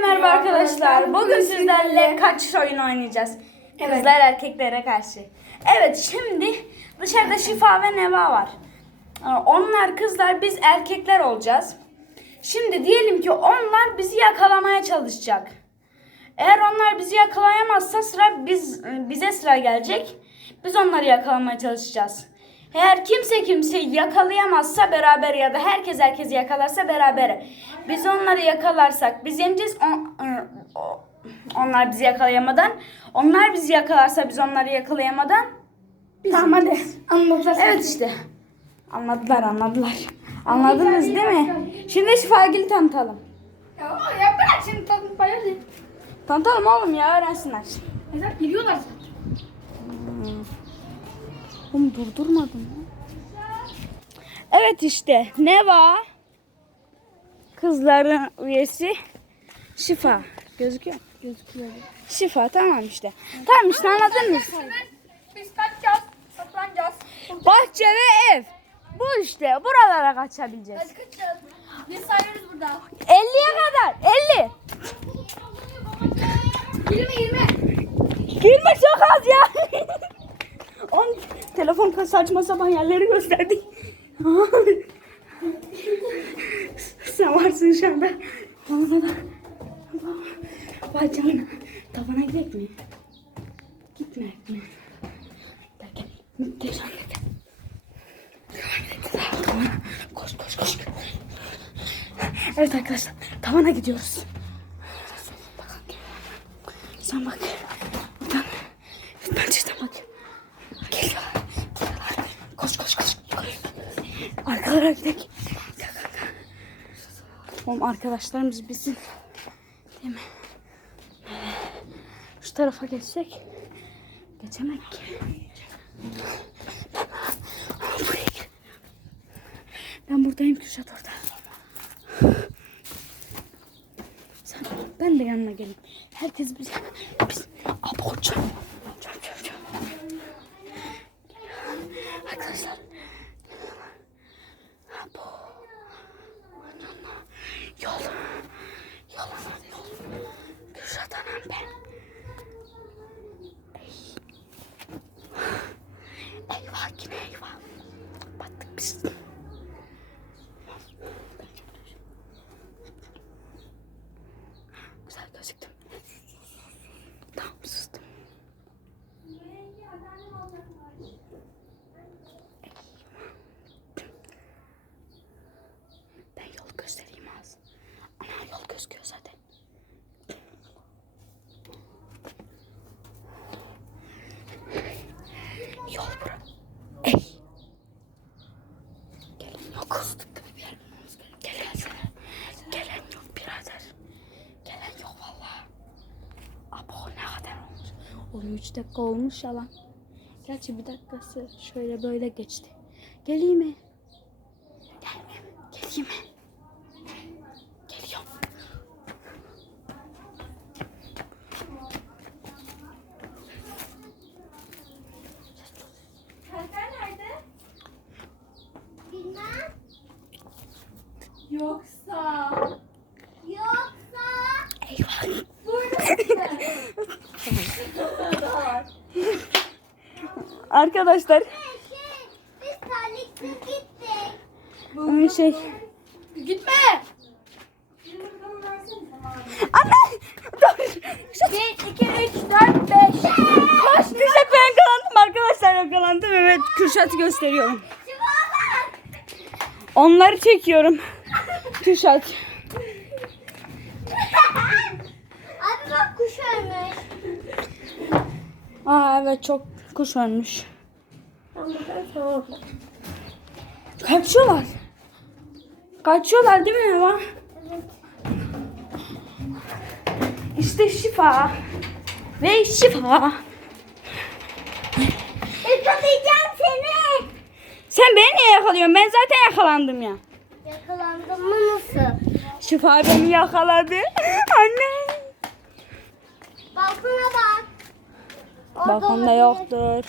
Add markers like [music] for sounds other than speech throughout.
merhaba arkadaşlar. Bugün sizlerle kaç oyun oynayacağız. Evet. Kızlar erkeklere karşı. Evet şimdi dışarıda Şifa ve Neva var. Onlar kızlar biz erkekler olacağız. Şimdi diyelim ki onlar bizi yakalamaya çalışacak. Eğer onlar bizi yakalayamazsa sıra biz bize sıra gelecek. Biz onları yakalamaya çalışacağız. Eğer kimse kimseyi yakalayamazsa beraber ya da herkes herkesi yakalarsa beraber. Biz onları yakalarsak biz yeneceğiz. On- o- onlar bizi yakalayamadan. Onlar bizi yakalarsa biz onları yakalayamadan. biz Tamam hadi anlatacağız. Evet işte. Anladılar anladılar. Anladınız değil mi? Şimdi Şifagil'i tanıtalım. Ya, ya bırak şimdi paylaş. Tanıtalım oğlum ya öğrensinler. Mesela biliyorlar zaten. Oğlum durdurmadın mı? Evet işte Neva kızların üyesi Şifa. Gözüküyor mu? Gözüküyor. Şifa tamam işte. Tamam işte anladınız. Biz kaçacağız. Saklanacağız. Bahçe ve ev. Bu işte buralara kaçabileceğiz. Hadi kaçacağız. Biz sayıyoruz burada. 50'ye kadar 50. 20 20. Girme çok az ya. [laughs] On telefon saçma sapan yerleri gösterdik. Sen varsın şu anda. Bana da. Vay. Tavana gidelim mi? Gitme. Gitme. Muhteşem. Tavana. Koş koş koş. Evet arkadaşlar. Tavana gidiyoruz. Sen bak. Buradan. Pencereden bak. Geliyor. Geliyorlar. Koş koş koş. koş. Arkalara gidelim. Oğlum arkadaşlarımız bizim. Değil mi? Şu tarafa geçsek. Geçemek ki. Ben buradayım Kürşat orada. Sen, ben de yanına geleyim. Herkes bize, biz, abi hocam. Hocam, hocam, hocam. Arkadaşlar. Bu. Yol. Yol anam yol. Kürşat anam ben. Ey. Eyvah yine eyvah. Battık biz. Güzel gözüktüm. Tamam sustum. Ben yol göstereyim az. Ana yol gözüküyor zaten. Yol bura. Ey. Gelen yok. Kıstık gibi bir yer. Gelen sana. Gelen yok birader. Gelen yok vallahi. Abo ne kadar olmuş. Oğlum 3 dakika olmuş yalan. Gerçi bir dakikası şöyle böyle geçti. Geleyim mi? Gelmeyeyim. Geleyim mi? Yoksa. Yoksa. Eyvah. [laughs] Arkadaşlar Biz bir şey. Gitme. Anne! Dur! 1, 2, 3, 4, 5. Koş! Kürşat ben yakalandım arkadaşlar yakalandım. Evet Kürşat'ı gösteriyorum. Onları çekiyorum. Kürşat. Abi bak kuş ölmüş. Aa evet çok kuş ölmüş. Kaçıyorlar. Kaçıyorlar değil mi Eva? Evet. İşte şifa. Ve şifa. Yakalayacağım seni. Sen beni niye yakalıyorsun? Ben zaten yakalandım ya. Yakaladın nasıl? Şifa beni yakaladı. Anne. Balkona bak. Balkonda yoktur.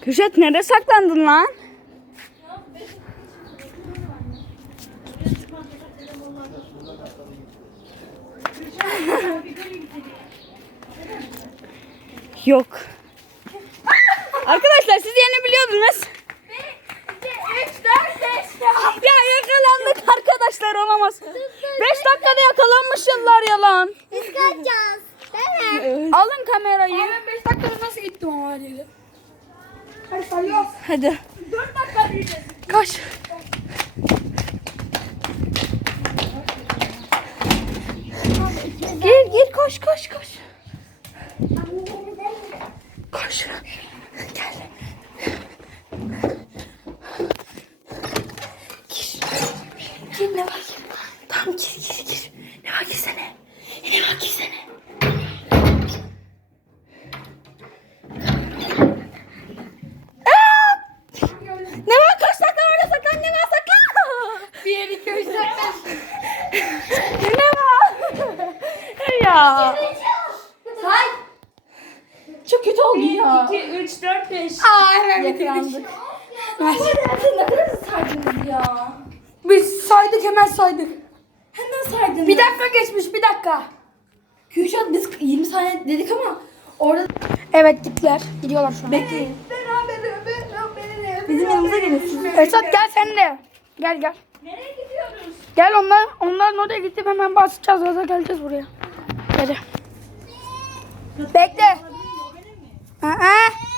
Kürşat nereye saklandın lan? Yok. Arkadaşlar siz yeni biliyordunuz. 1, 2, 3, 4, 5. Ya yakalandık arkadaşlar olamaz. 5 dakikada yakalanmış yıllar yalan. Biz kaçacağız. Değil mi? Alın kamerayı. Ben 5 dakikada nasıl gittim ama haliyle. Hadi sayıyoruz. Hadi. 4 dakika diyeceğiz. Koş. Gir gir koş koş. Koş. Gel. Gir. Gir ne var? Tamam gir gir gir. Ne var girsene. Ne var girsene. Aa! Ne var kaç saklan orada saklan ne var saklan. 1, 2, 3, 4, 5. ne var? ya. Say. Çok kötü oldu ya. 2, 3, 4, 5. Aa hemen Yakalandık. Ver. Siz ne kadar hızlı saydınız ya? Biz saydık hemen saydık. Hemen saydınız. Bir dakika geçmiş bir dakika. Kürşat biz 20 saniye dedik ama orada... Evet gittiler. Gidiyorlar şu an. Bekleyin. Bizim yanımıza gelin. Esat gel sen de. Gel gel. Nereye gidiyoruz? Gel onlar, onların oraya gidip hemen basacağız gaza geleceğiz buraya. Hadi. Bekle. Aa.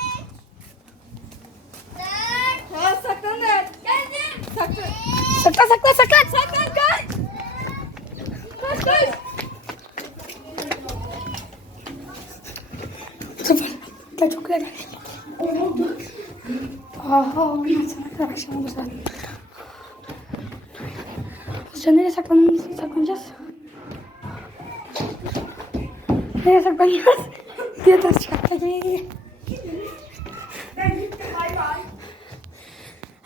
Saklanın. Geldim. Saklan. Saklan saklan saklan. Saklan kaç. Kaç kaç. Sıfır. Gel çok güzel. Aha olmaz. Bu zaten. Hızlıca nereye saklanmamız, saklanacağız? Nereye saklanacağız? Diye ters çıkarttı. Gel, gel, gel. Ben gittim bay bay.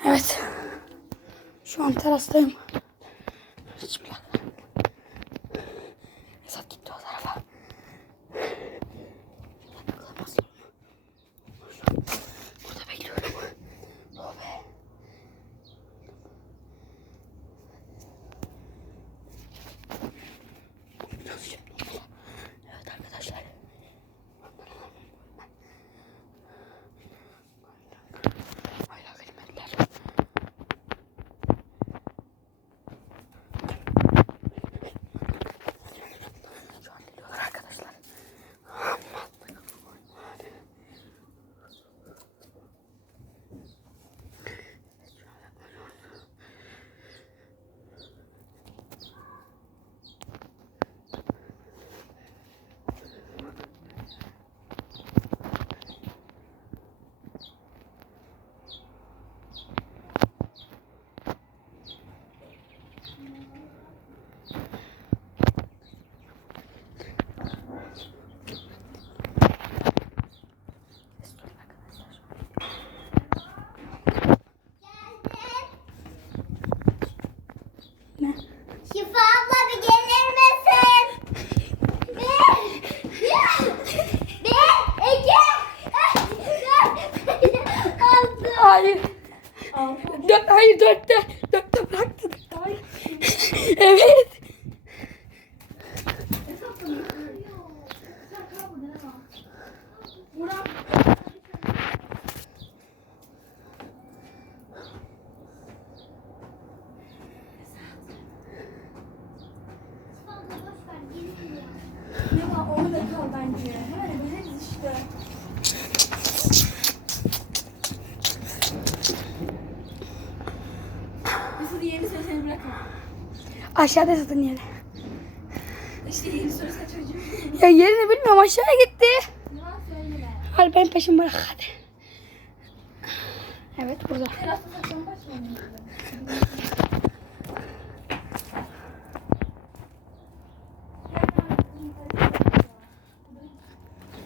Evet. Şu an terastayım. Bismillah. Esat gitti o tarafa. Yakalamaz onu. Burada bekliyorum. Oh be. Evet arkadaşlar. Hala gelmediler. Şu an geliyorlar arkadaşlar. Ne? Şifa abla bir gelir misin? Bir, bir, bir, iki, üç, dört, altı. Hayır. Dört, hayır dörtte. Dörtte bıraktın. Hayır. evet. Ne var orada kal bence. Böyle biliriz işte. Yusuf yeni söyleseni bırakın. Aşağıda satın yeri. İşte yeni söylesene çocuğum. Ya yerini bilmiyorum aşağıya gitti. Hadi benim peşim bırak hadi. Evet burada. Terasta saklambaç mı oynuyorsun?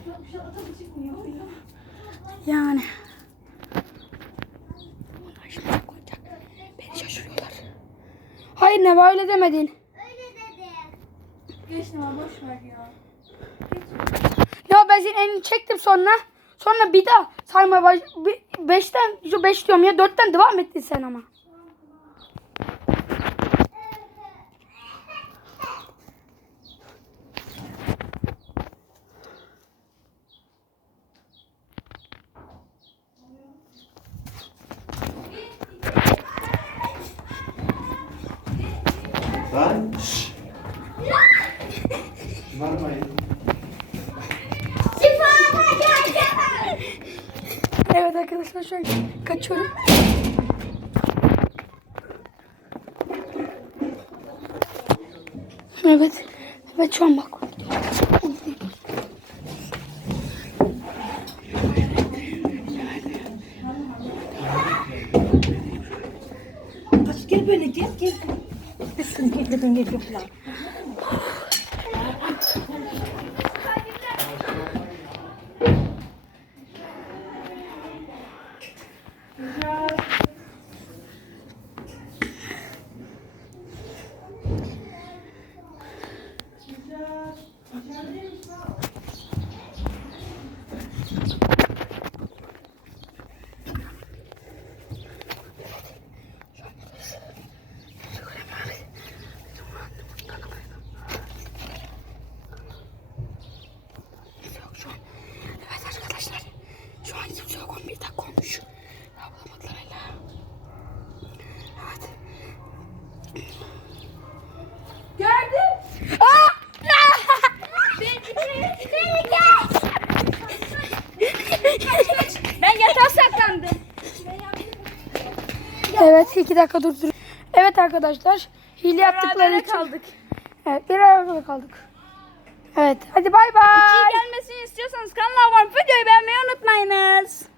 Yok bir şey atıp çıkmıyor. Yani. Bunlar şimdi saklanacak. Beni şaşırıyorlar. Hayır Neva öyle demedin. Öyle dedi. Geç ne var boş ver ya. Ya ben senin elini çektim sonra. Sonra bir daha sayma baş, beşten, şu beş diyorum ya dörtten devam ettin sen ama. Lan. Şşş. Şımarmayın. Şifa abla gel gel. Evet arkadaşlar şu an kaçıyorum. Evet. Evet şu an bak. Gel böyle gel gel. Üstün gel ben geliyorum 2 dakika durdur. Evet arkadaşlar. Hile yaptıkları için. kaldık. Evet beraber kaldık. Evet hadi bay bay. İkiye gelmesini istiyorsanız kanala abone videoyu beğenmeyi unutmayınız.